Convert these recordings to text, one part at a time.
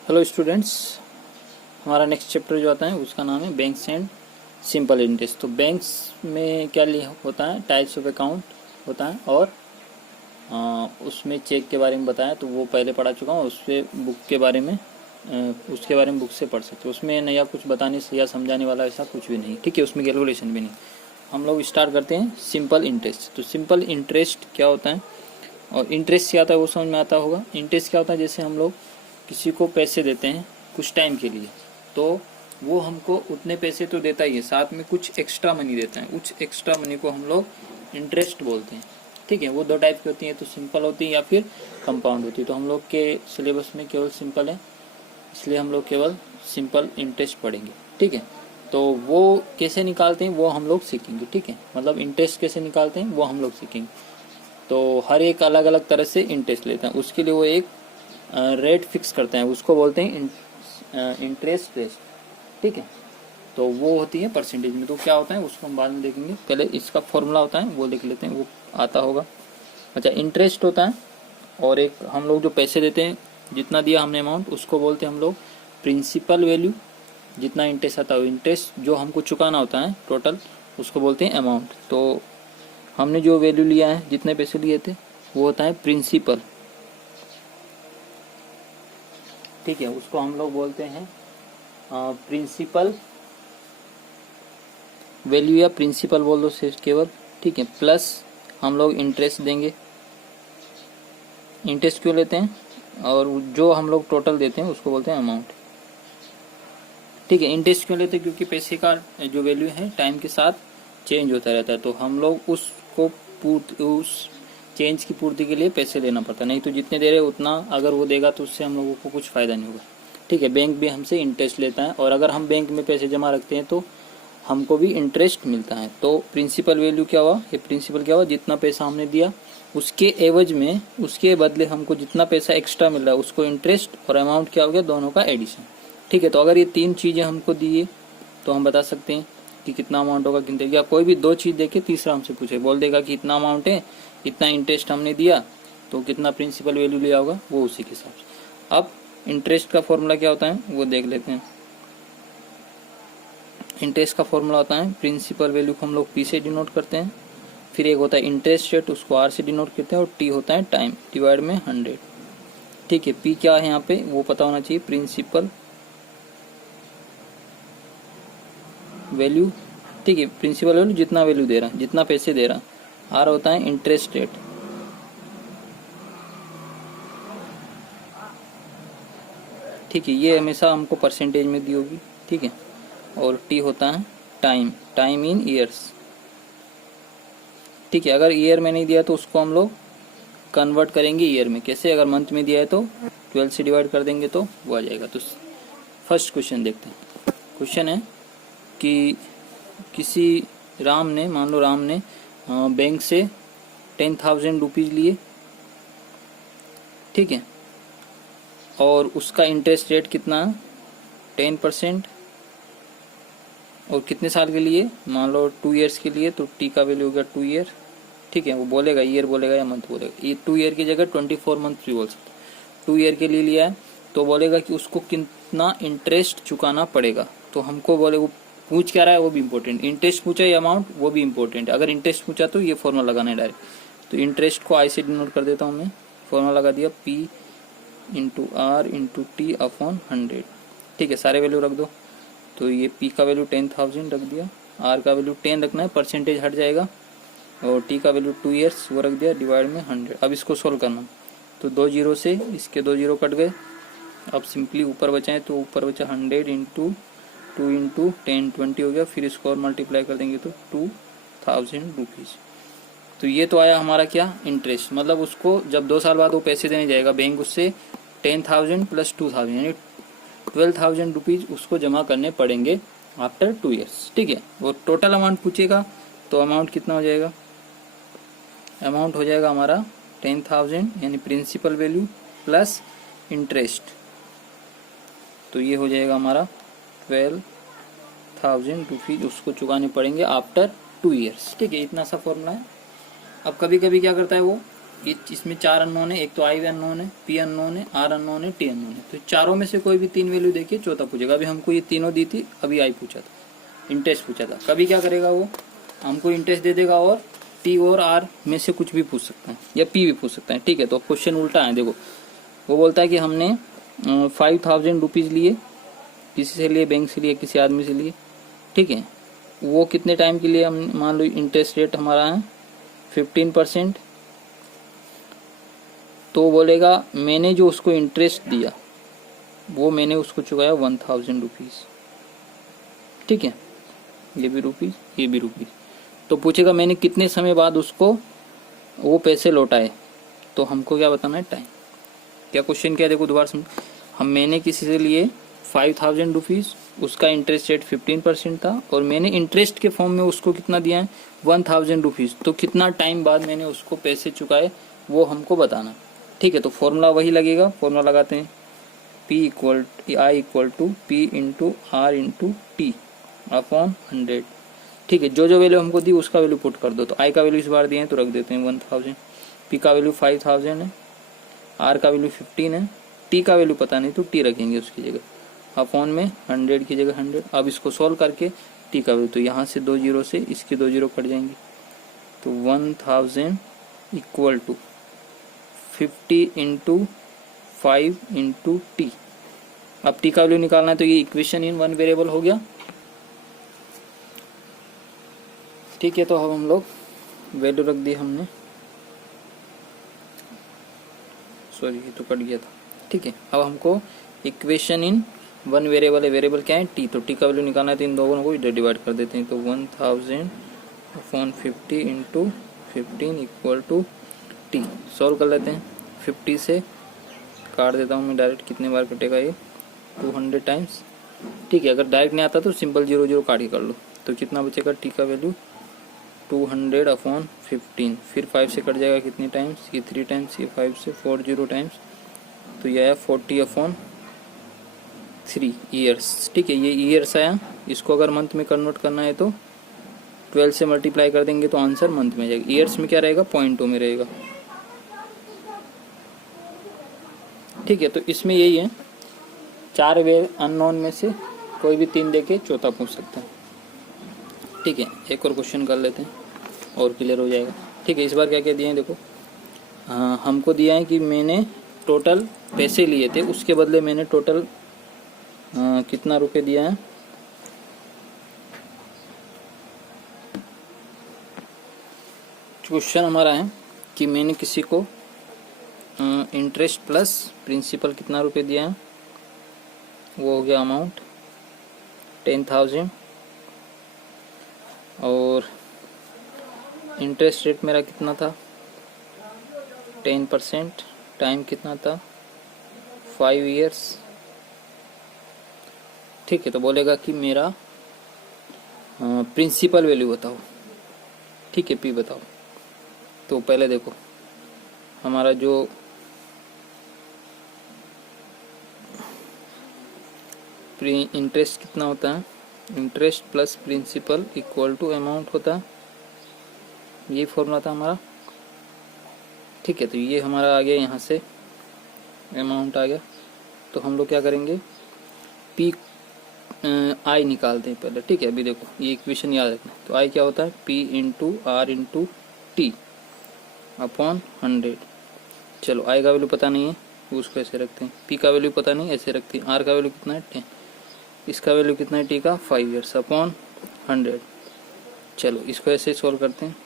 Hello students, हमारा next chapter जो आता है उसका नाम है बैंक्स एंड सिंपल इंटरेस्ट। तो बैंक्स में क्या होता है, टाइप्स ऑफ अकाउंट होता है और उसमें चेक के बारे में बताया, तो वो पहले पढ़ा चुका हूँ। उससे बुक के बारे में उसके बारे में बुक से पढ़ सकते हो। उसमें नया कुछ बताने से या समझाने वाला ऐसा कुछ भी नहीं, ठीक है। उसमें कैलकुलेशन भी नहीं। हम लोग स्टार्ट करते हैं सिंपल इंटरेस्ट। तो सिंपल इंटरेस्ट क्या होता है और इंटरेस्ट क्या होता है वो समझ में आता होगा। इंटरेस्ट क्या होता है, जैसे हम लोग किसी को पैसे देते हैं कुछ टाइम के लिए, तो वो हमको उतने पैसे तो देता ही है, साथ में कुछ एक्स्ट्रा मनी देता है। उस एक्स्ट्रा मनी को हम लोग इंटरेस्ट बोलते हैं, ठीक है। वो दो टाइप की होती है, तो सिंपल होती है या फिर कंपाउंड होती है। तो हम लोग के सिलेबस में केवल सिंपल है, इसलिए हम लोग केवल सिंपल इंटरेस्ट पढ़ेंगे, ठीक है। तो वो कैसे निकालते हैं वो हम लोग सीखेंगे, ठीक है। मतलब इंटरेस्ट कैसे निकालते हैं वो हम लोग सीखेंगे। तो हर एक अलग अलग तरह से इंटरेस्ट लेता है, उसके लिए वो एक रेट फिक्स करते हैं, उसको बोलते हैं इंटरेस्ट रेट, ठीक है। तो वो होती है परसेंटेज में। तो क्या होता है उसको हम बाद में देखेंगे, पहले इसका फॉर्मूला होता है वो देख लेते हैं, वो आता होगा। अच्छा, इंटरेस्ट होता है और एक हम लोग जो पैसे देते हैं, जितना दिया हमने अमाउंट, उसको बोलते हैं हम लोग प्रिंसिपल वैल्यू। जितना इंटरेस्ट आता है, इंटरेस्ट जो हमको चुकाना होता है टोटल, उसको बोलते हैं अमाउंट। तो हमने जो वैल्यू लिया है, जितने पैसे लिए थे, वो होता है प्रिंसिपल, ठीक है। उसको हम लोग बोलते हैं प्रिंसिपल वैल्यू या प्रिंसिपल बोल दो सिर्फ केवल, ठीक है। प्लस हम लोग इंटरेस्ट देंगे। इंटरेस्ट क्यों लेते हैं, और जो हम लोग टोटल देते हैं उसको बोलते हैं अमाउंट, ठीक है। इंटरेस्ट क्यों लेते हैं, क्योंकि पैसे का जो वैल्यू है टाइम के साथ चेंज होता रहता है, तो हम लोग उसको उस चेंज की पूर्ति के लिए पैसे देना पड़ता है। नहीं तो जितने दे रहे उतना अगर वो देगा तो उससे हम लोगों को कुछ फायदा नहीं होगा, ठीक है। बैंक भी हमसे इंटरेस्ट लेता है, और अगर हम बैंक में पैसे जमा रखते हैं तो हमको भी इंटरेस्ट मिलता है। तो प्रिंसिपल वैल्यू क्या हुआ, ये प्रिंसिपल क्या हुआ, जितना पैसा हमने दिया उसके एवज में, उसके बदले हमको जितना पैसा एक्स्ट्रा मिल रहा है उसको इंटरेस्ट, और अमाउंट क्या हो गया, दोनों का एडिशन, ठीक है। तो अगर ये तीन चीजें हमको दिए तो हम बता सकते हैं कि कितना अमाउंट होगा, कितने, या कोई भी दो चीज देके तीसरा हमसे पूछे, बोल देगा कि इतना अमाउंट है, इतना इंटरेस्ट हमने दिया, तो कितना प्रिंसिपल वैल्यू लिया होगा वो उसी के हिसाब से। अब इंटरेस्ट का फॉर्मूला क्या होता है वो देख लेते हैं। इंटरेस्ट का फॉर्मूला होता है प्रिंसिपल वैल्यू को हम लोग पी से डिनोट करते हैं, फिर एक होता है इंटरेस्ट रेट, उसको आर से डिनोट करते हैं, और टी होता है टाइम डिवाइड में 100, ठीक है। पी क्या है यहाँ पे वो पता होना चाहिए, प्रिंसिपल वैल्यू, ठीक है। प्रिंसिपल वैल्यू जितना वैल्यू दे रहा, जितना पैसे दे रहा। आर होता है इंटरेस्ट रेट, ठीक है। ये हमेशा हमको परसेंटेज में दी होगी, ठीक है। और टी होता है टाइम, टाइम इन ईयर्स, ठीक है। अगर ईयर में नहीं दिया तो उसको हम लोग कन्वर्ट करेंगे ईयर में। कैसे, अगर मंथ में दिया है तो 12 से डिवाइड कर देंगे तो वो आ जाएगा। तो फर्स्ट क्वेश्चन देखते हैं। क्वेश्चन है कि किसी राम ने, मान लो राम ने बैंक से 10,000 रुपीज लिए, ठीक है, और उसका इंटरेस्ट रेट कितना, 10%, और कितने साल के लिए, मान लो 2 ईयर्स के लिए, तो टी का वैल्यू होगा 2 ईयर, ठीक है। वो बोलेगा ईयर बोलेगा या मंथ बोलेगा, ये 2 ईयर की जगह 24 मंथ भी बोल सकते। 2 ईयर के लिए लिया है तो बोलेगा कि उसको कितना इंटरेस्ट चुकाना पड़ेगा। तो हमको बोले, वो पूछ क्या रहा है वो भी इंपॉर्टेंट, इंटरेस्ट पूछा या अमाउंट वो भी इंपॉर्टेंट है। अगर इंटरेस्ट पूछा तो ये फॉर्मूला लगाना है डायरेक्ट। तो इंटरेस्ट को आई से डिनोट कर देता हूँ मैं, फॉर्मूला लगा दिया, P into R into T upon 100, ठीक है। सारे वैल्यू रख दो। तो ये पी का वैल्यू 10,000 रख दिया, आर का वैल्यू 10 रखना है, परसेंटेज हट जाएगा, और टी का वैल्यू 2 ईयर्स वो रख दिया, डिवाइड में 100। अब इसको सोल्व करना, तो 2 जीरो से इसके 2 जीरो कट गए। अब सिंपली ऊपर बचाएं तो ऊपर बचा 100 इंटू 2 इंटू 10, 20 हो गया। फिर इसको और मल्टीप्लाई कर देंगे तो 2,000 रुपीज़। तो ये तो आया हमारा क्या, इंटरेस्ट। मतलब उसको जब 2 साल बाद वो पैसे देने जाएगा बैंक, उससे 10,000 प्लस 2,000 यानी 12,000 रुपीज़ उसको जमा करने पड़ेंगे आफ्टर 2 ईयर्स, ठीक है। वो टोटल अमाउंट पूछेगा तो अमाउंट कितना हो जाएगा, अमाउंट हो जाएगा हमारा 10,000 यानी प्रिंसिपल वैल्यू प्लस इंटरेस्ट, तो ये हो जाएगा हमारा 12,000 रुपीज़ उसको चुकाने पड़ेंगे आफ्टर 2 ईयर्स, ठीक है। इतना सा फॉर्मूला है। अब कभी कभी क्या करता है वो, इसमें 4 अननोन है, एक तो आई अननोन है, पी अननोन है, आर अननोन है, टी अननोन है। तो चारों में से कोई भी 3 वैल्यू देखिए, चौथा पूछेगा। अभी हमको ये तीनों दी थी, अभी आई पूछा था, इंटरेस्ट पूछा था। कभी क्या करेगा वो, हमको इंटरेस्ट दे देगा और टी और आर में से कुछ भी पूछ सकता है या पी भी पूछ सकता है। ठीक है, तो क्वेश्चन उल्टा है। देखो वो बोलता है कि हमने 5000 रुपीज़ लिए, किसी से लिए, बैंक से लिए, किसी आदमी से लिए। ठीक है, वो कितने टाइम के लिए, हम मान लो इंटरेस्ट रेट हमारा है 15%। तो बोलेगा मैंने जो उसको इंटरेस्ट दिया वो मैंने उसको चुकाया 1000 रुपीज़। ठीक है, ये भी रुपीज़, ये भी रुपीज़। तो पूछेगा मैंने कितने समय बाद उसको वो पैसे लौटाए। तो हमको क्या बताना है, टाइम। क्या क्वेश्चन क्या है, देखो दोबारा समझ। मैंने किसी से लिए 5000 रुपीज़, उसका इंटरेस्ट रेट 15% था और मैंने इंटरेस्ट के फॉर्म में उसको कितना दिया है, 1000 रुपीज़। तो कितना टाइम बाद मैंने उसको पैसे चुकाए वो हमको बताना। ठीक है, तो फॉर्मूला वही लगेगा। फॉर्मूला लगाते हैं, I equal to P into R into T upon 100। ठीक है, जो जो वैल्यू हमको दी उसका वैल्यू पुट कर दो। तो आई का वैल्यू इस बार दिए हैं तो रख देते हैं 1000, पी का वैल्यू 5000 है, आर का वैल्यू 15 है, टी का वैल्यू पता नहीं तो टी रखेंगे उसकी जगह, अपॉन में 100 की जगह 100। अब इसको सॉल्व करके टी का वैल्यू, तो यहाँ से 2 जीरो से इसकी 2 जीरो कट जाएंगी, तो 1000 equal to 50 into 5 into T. अब टी का वैल्यू निकालना है तो ये इक्वेशन इन वन वेरिएबल हो गया। ठीक है, तो अब हम लोग वैल्यू रख दी हमने, सॉरी ये तो कट गया था। ठीक है, अब हमको इक्वेशन इन वन वेरिएबल है, वेरिएबल क्या है, टी। तो टी का वैल्यू निकालना है तो इन दोनों को इधर डिवाइड कर देते हैं। तो 1000 upon 50 into 15 equal to T. Solve कर लेते हैं, 50 से काट देता हूँ मैं डायरेक्ट, कितने बार कटेगा ये, 200 टाइम्स। ठीक है, अगर डायरेक्ट नहीं आता तो सिंपल 0 0 काट के कर लो। तो कितना बचेगा, टी का वैल्यू 200 अपॉन 15, फिर 5 से कट जाएगा कितनी टाइम्स, ये 3 टाइम्स, ये 5 से 40 टाइम्स, तो ये आया 40 अपॉन 3 ईयर्स। ठीक है, ये ईयर्स आया। इसको अगर मंथ में कन्वर्ट करना है तो 12 से मल्टीप्लाई कर देंगे तो आंसर मंथ में जाएगा। ईयर्स में क्या रहेगा, 0.2 में रहेगा। ठीक है, तो इसमें यही है, 4 वे अननोन में से कोई भी 3 देके चौथा पूछ सकता है। ठीक है, एक और क्वेश्चन कर लेते हैं और क्लियर हो जाएगा। ठीक है, इस बार क्या क्या दिए हैं देखो, हमको दिया है कि मैंने टोटल पैसे लिए थे, उसके बदले मैंने टोटल कितना रुपए दिया है, क्वेश्चन हमारा है कि मैंने किसी को इंटरेस्ट प्लस प्रिंसिपल कितना रुपए दिया है, वो हो गया अमाउंट 10,000। और इंटरेस्ट रेट मेरा कितना था, 10%। टाइम कितना था, 5 ईयर्स। ठीक है, तो बोलेगा कि मेरा प्रिंसिपल वैल्यू बताओ। ठीक है, पी बताओ। तो पहले देखो हमारा जो इंटरेस्ट कितना होता है, interest plus principal equal to amount होता है, ये फॉर्मूला था हमारा। ठीक है, तो ये हमारा आ गया, यहाँ से अमाउंट आ गया। तो हम लोग क्या करेंगे, पी आई निकालते हैं पहले। ठीक है, अभी देखो ये इक्वेशन याद रखना। तो आई क्या होता है, P into R into T upon 100। चलो आई का वैल्यू पता नहीं है, उसको ऐसे रखते हैं। पी का वैल्यू पता नहीं, ऐसे रखते हैं। आर का वैल्यू कितना है, 10। इसका वैल्यू कितना है, टी का 5 ईयर्स अपॉन 100। चलो इसको ऐसे सॉल्व करते हैं,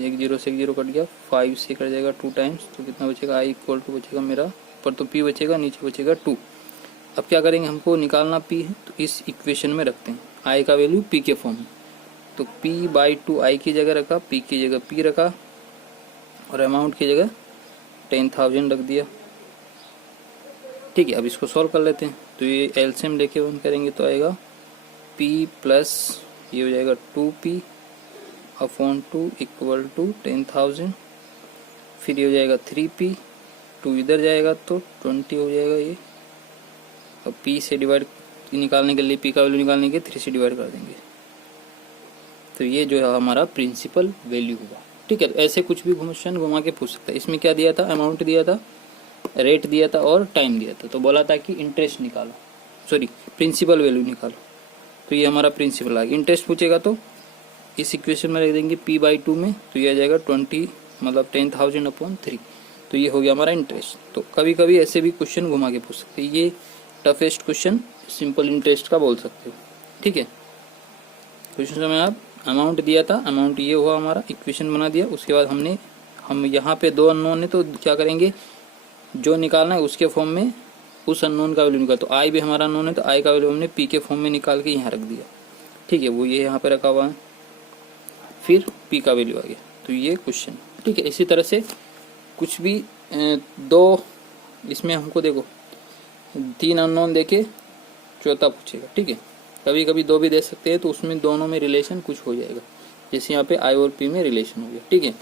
एक जीरो से एक जीरो कट गया, 5 से कट जाएगा 2 टाइम्स, तो कितना बचेगा, आई इक्वल टू बचेगा मेरा, ऊपर तो पी बचेगा, नीचे बचेगा 2। अब क्या करेंगे, हमको निकालना पी है, तो इस इक्वेशन में रखते हैं आई का वैल्यू पी के फॉर्म में। तो पी बाई 2 आई की जगह रखा, पी की जगह पी रखा, और अमाउंट की जगह 10,000 रख दिया। ठीक है, अब इसको सॉल्व कर लेते हैं। तो ये एलसीएम लेके वन करेंगे तो आएगा p प्लस ये हो जाएगा 2p अपॉन 2 इक्वल टू 10,000। फिर ये हो जाएगा 3p, 2 इधर जाएगा तो 20 हो जाएगा ये। अब p से डिवाइड निकालने के लिए, p का वैल्यू निकालने के 3 से डिवाइड कर देंगे। तो ये जो है हमारा प्रिंसिपल वैल्यू हुआ। ठीक है, ऐसे कुछ भी क्वेश्चन घुमा के पूछ सकता है। इसमें क्या दिया था, अमाउंट दिया था, रेट दिया था और टाइम दिया था। तो बोला था कि इंटरेस्ट निकालो, सॉरी प्रिंसिपल वैल्यू निकालो। तो ये हमारा प्रिंसिपल आ गया। इंटरेस्ट पूछेगा तो इस इक्वेशन में रख देंगे p/2 में, तो ये आ जाएगा 20 मतलब 10,000/3। तो ये हो गया हमारा इंटरेस्ट। तो कभी कभी ऐसे भी क्वेश्चन घुमा के पूछ सकते हैं। ये टफेस्ट क्वेश्चन सिंपल इंटरेस्ट का बोल सकते हो। ठीक है, क्वेश्चन में आप अमाउंट दिया था, अमाउंट ये हुआ हमारा, इक्वेशन बना दिया। उसके बाद हम यहाँ पे 2 अननोन है तो क्या करेंगे, जो निकालना है उसके फॉर्म में उस अननोन का वैल्यू निकाल। तो आई भी हमारा अननोन है तो आई का वैल्यू हमने पी के फॉर्म में निकाल के यहाँ रख दिया। ठीक है, वो ये यहाँ पे रखा हुआ है, फिर पी का वैल्यू आ गया। तो ये क्वेश्चन, ठीक है। इसी तरह से कुछ भी 2 इसमें हमको देखो 3 अननोन देके चौथा पूछेगा। ठीक है, कभी कभी 2 भी दे सकते हैं, तो उसमें दोनों में रिलेशन कुछ हो जाएगा। जैसे यहाँ पे आई और पी में रिलेशन हो गया। ठीक है।